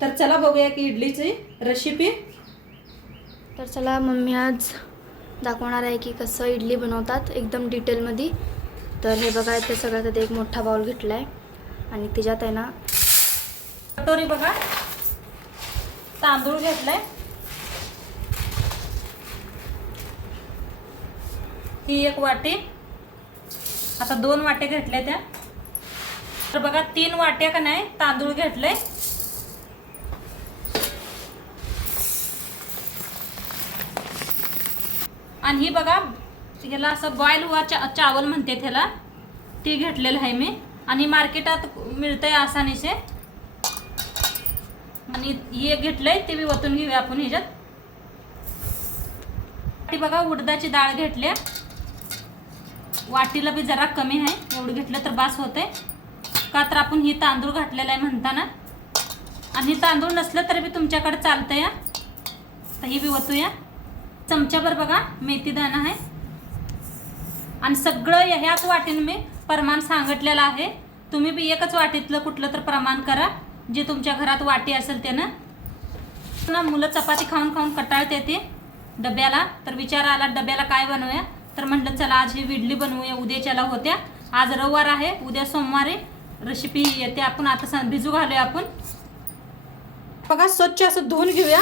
तर चला बघूया की इडलीची रेसिपी तर चला मम्मी आज दाखवणार आहे की कसं इडली बनवतात एकदम डिटेलमध्ये तर हे बघा ते सगळ्यात आधी एक मोठा बाउल घेतला आहे आणि त्याच्यात आहे ना कटोरी बघा. तांदूळ घेतलाय. ही एक वाटी. आता दोन वाटे घेतल्या त्या. तर बघा तीन वाट्या का नाही तांदूळ घेतले आणि ही बघा ह्याला असं बॉईल हुआ चा चावल म्हणते त्याला. ती घेतलेलं आहे मी. आणि मार्केटात मिळतंय आसानीचे. आणि हे घेतलंय ते बी वतून घेऊया आपण ह्याच्यात. ती बघा उडदाची डाळ घेतली वाटीला बी जरा कमी आहे. एवढं घेतलं तर बास होते का तर आपण ही तांदूळ घातलेला आहे म्हणताना. आणि तांदूळ नसलं तरी बी तुमच्याकडे चालतं या तर ही बी वतूया. चमच्याभर बघा मेथी दाणा आहे. आणि सगळं ह्याच वाटीनं मी प्रमाण सांगितलेलं आहे. तुम्ही बी एकच वाटीतलं कुठलं तर प्रमाण करा. जे तुमच्या घरात वाटी असेल त्यानं. ना मुलं चपाती खाऊन खाऊन कटाळते येते. डब्याला. तर विचार आला डब्याला काय बनवूया? तर म्हटलं चला आज ही विडली बनवूया. उद्याच्याला होत्या. आज रविवार आहे. उद्या सोमवारी. रेसिपी येते आपण. आता सा- भिजू घालूया आपण. बघा स्वच्छ असं धुवून घेऊया.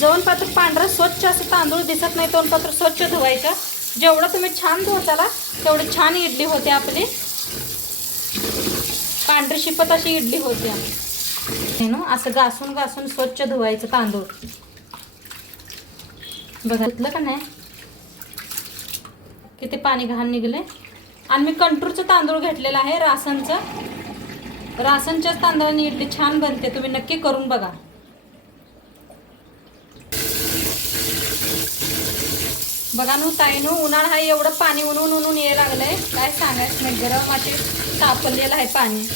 जवळ पात्र पांढरं स्वच्छ असं तांदूळ दिसत नाही तोंडपात्र स्वच्छ धुवायचं. जेवढं तुम्ही छान धुवताला तेवढी छान इडली होते आपली. पांढरी शिपत अशी इडली होते हे ना असं घासून घासून स्वच्छ धुवायचं तांदूळ. बघा घेतलं का नाही? किती पाणी घाण निघले. आणि मी कंट्रोलचं तांदूळ घेतलेलं आहे रासनचं. रासनच्याच तांदळाने इडली छान बनते तुम्ही नक्की करून बघा. बघा नु ताईनू उन्हाळा हा एवढं पाणी उन्हून उन्हून ये लागलंय. काय सांगायचं नाही गरम अशी तापलेलं आहे पाणी.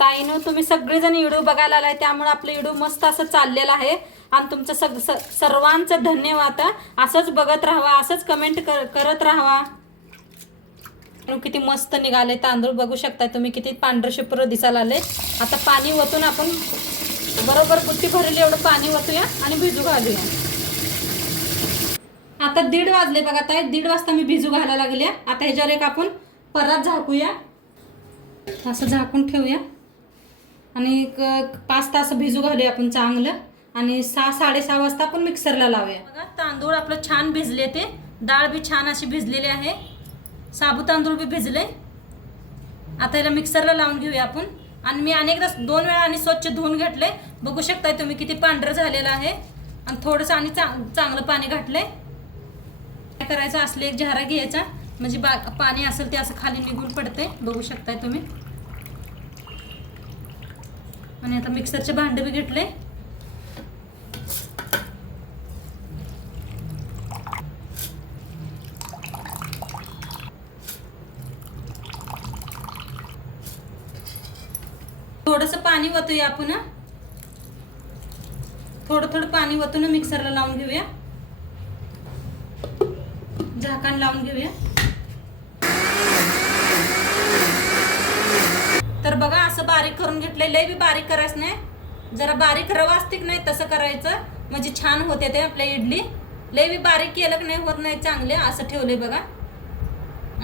ताईनो तुम्ही सगळेजण व्हिडिओ बघायला आलाय त्यामुळे आपलं व्हिडिओ मस्त असं चाललेलं आहे. आणि तुमचं सग स- सर्वांचं धन्यवाद असंच बघत राहावा असंच कमेंट कर करत राहावा. आणि किती मस्त निघाले तांदूळ बघू शकता तुम्ही किती पांढरं शुभ्र दिसायला आले आता पाणी वतून आपण बरोबर बुट्टी भरली एवढं पाणी वतूया आणि भिजू घालूया. आता दीड वाजले बघा आता दीड वाजता मी भिजू घालायला लागल्या आता ह्याच्यावर एक आपण परत झाकूया. असं झाकून ठेवूया. आणि पाच तास भिजू घालूया आपण चांगलं. आणि सहा साडेसहा वाजता आपण मिक्सरला लावूया. बघा तांदूळ आपलं छान भिजले ते. डाळ बी छान अशी भिजलेली आहे. साबू तांदूळ बी भिजले. आता याला मिक्सरला लावून घेऊया आपण. आणि मी अनेकदा दोन वेळा आणि स्वच्छ धुवून घेतले बघू शकताय तुम्ही किती पांढरं झालेलं आहे. आणि थोडंसं आणि चांग चांगलं पाणी घातलंय. काय करायचं असले एक झारा घ्यायचा. म्हणजे बा पाणी असेल ते असं खाली निघून पडते बघू शकताय तुम्ही. आणि आता मिक्सरचे भांडे बी घेतले थोडस पाणी वतूया आपण थोडं थोडं पाणी वतून मिक्सरला लावून घेऊया. झाकण लावून घेऊया. तर बघा असं बारीक करून घेतलंय. लय बी बारीक करायचं नाही. जरा बारीक रवा असते की नाही तसं करायचं. म्हणजे छान होते ते आपल्या इडली. लय बी बारीक केलं की नाही होत नाही चांगले असं ठेवलंय बघा.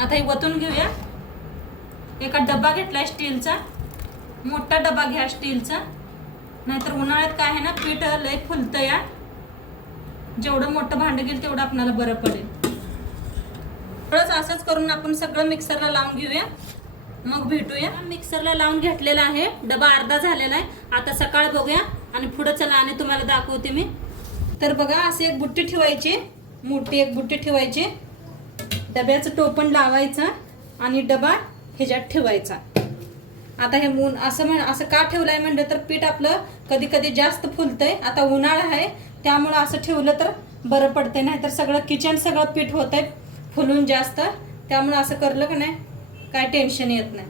आता हे वतून घेऊया. एका डबा घेतलाय स्टीलचा. मोठा डबा घ्या स्टीलचा. नाहीतर उन्हाळ्यात काय आहे ना पीठ लय फुलतं या. जेवढं मोठं भांडं घेईल तेवढं आपल्याला बरं पडेल. थोडंच असंच करून आपण सगळं मिक्सरला लावून घेऊया. मग भेटूया. मिक्सरला लावून घेतलेला आहे. डबा अर्धा झालेला आहे. आता सकाळ बघूया. आणि पुढं चला आणि तुम्हाला दाखवते मी. तर बघा अशी एक बुट्टी ठेवायची. मोठी एक बुट्टी ठेवायची. डब्याचं टोपण लावायचं आणि डबा ह्याच्यात ठेवायचा. आता हे मून असं म्हण असं का ठेवलंय म्हणलं तर पीठ आपलं कधी कधी जास्त फुलतंय आता उन्हाळा आहे त्यामुळं असं ठेवलं तर बरं पडते नाही तर सगळं किचन सगळं पीठ होतंय फुलून जास्त. त्यामुळं असं करलं का नाही काय टेन्शन येत नाही.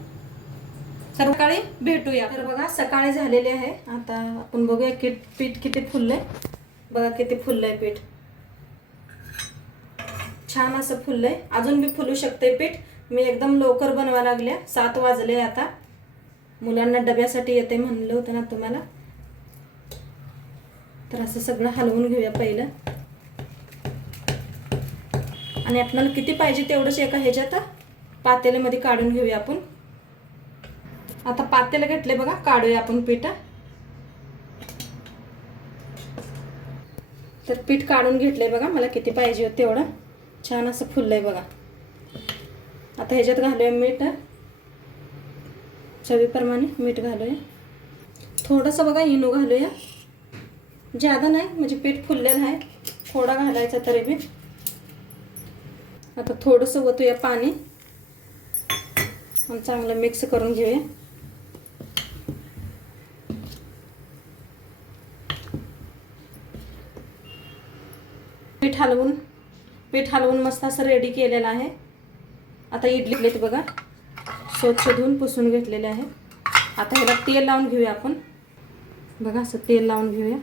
सकाळी भेटूया. तर बघा सकाळी झालेले आहे. आता आपण बघूया की पीठ किती फुललंय. बघा किती फुललंय पीठ. छान असं फुललंय. अजून बी फुलू शकते पीठ. मी एकदम लवकर बनवा लागल्या. सात वाजले आता. मुलांना डब्यासाठी येते म्हणलं होतं ना तुम्हाला? तर असं सगळं हलवून घेऊया पहिलं. आणि आपल्याला किती पाहिजे तेवढंच एका ह्याच्यात पातेल्यामध्ये काढून घेऊया आपण. आता पातेलं घेतले बघा काढूया आपण पीठ तर पीठ काढून घेतलंय बघा मला किती पाहिजे होतं तेवढं. छान असं फुललंय बघा. आता ह्याच्यात घालूया मीठ चवीप्रमाणे मीठ घालूया. थोडंसं बघा इनो घालूया. ज्यादा नाही म्हणजे पीठ फुललेलं आहे थोडा घालायचा तरी बी. आता थोडंसं ओतूया पाणी. आणि चांगलं मिक्स करून घेऊया. पीठ हलवून पीठ हलवून मस्त असं रेडी केलेलं आहे. आता इडली प्लेट बघा. स्वच्छ धुवून पुसून घेतलेले आहे. आता ह्याला तेल लावून घेऊया आपण. बघा असं तेल लावून घेऊया.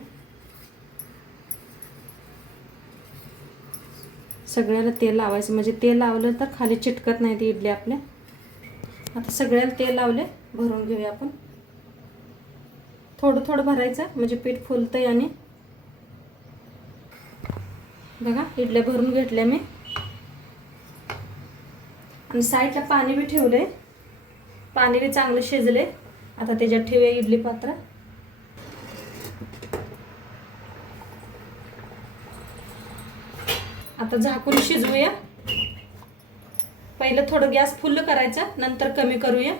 सगळ्याला तेल लावायचं. म्हणजे तेल लावलं तर खाली चिटकत नाही ती इडली आपल्या. आता सगळ्याला तेल लावले भरून घेऊया आपण. थोडं थोडं भरायचं म्हणजे पीठ फुलतंय आणि बघा इडल्या भरून घेतल्या मी. आणि साईडला पाणी बी ठेवलं आहे पाणी बी चांगलं शिजले आता त्याच्यात ठेवूया इडली पात्र. आता झाकून शिजवूया. पहिलं थोडं गॅस फुल्ल करायचा नंतर कमी करूया.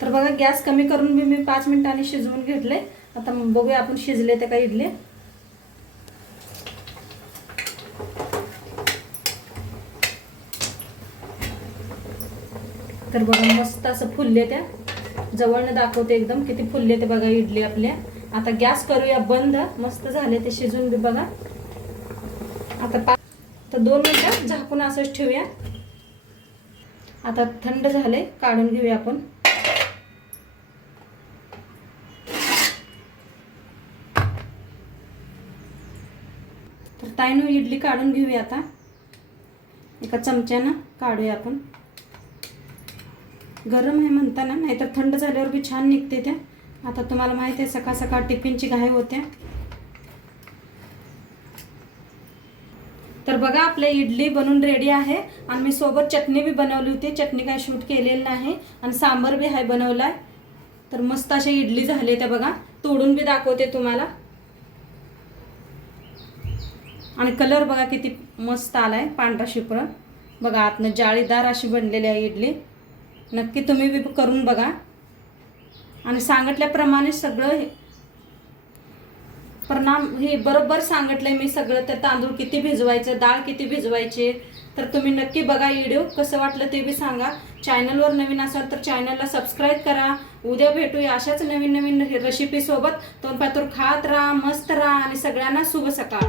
तर बघा गॅस कमी करून मी मी पाच मिनिटांनी शिजवून घेतले आता बघूया आपण शिजले ते का इडले. तर बघा मस्त असं फुलले त्या. जवळनं दाखवते एकदम किती फुलले ते बघा इडली आपल्या. आता गॅस करूया बंद. मस्त झाले ते शिजून बी बघा. आता पा तर दोन मिनटं झाकून असंच ठेवूया. आता थंड झाले काढून घेऊया आपण. तर ताईनं इडली काढून घेऊया आता. एका चमच्यानं काढूया आपण. गरम आहे म्हणताना नाहीतर थंड झाल्यावर बी छान निघते त्या. आता तुम्हाला माहिती आहे सकाळ सकाळ टिफिनची घाई होत्या तर बघा आपले इडली बनून रेडी आहे. आणि मी सोबत चटणी बी बनवली होती. चटणी काय शूट केलेली नाही. आणि सांबर बी आहे बनवलाय. तर मस्त अशा इडली झाले त्या बघा. तोडून बी दाखवते तुम्हाला. आणि कलर बघा किती मस्त आलाय पांढरा शिपळा बघा आतनं जाळीदार अशी बनलेली आहे इडली. नक्की तुम्ही बी करून बघा. आणि सांगितल्याप्रमाणे सगळं हे- परिणाम हे बरोबर सांगितलंय मी सगळं. ते तांदूळ किती भिजवायचं डाळ किती भिजवायचे तर तुम्ही नक्की बघा व्हिडिओ. कसं वाटलं ते बी सांगा. चॅनलवर नवीन असाल तर चॅनलला सबस्क्राईब करा. उद्या भेटूया अशाच नवीन नवीन रेसिपीसोबत तोंड पातूर खात राहा मस्त राहा आणि सगळ्यांना शुभ सकाळ.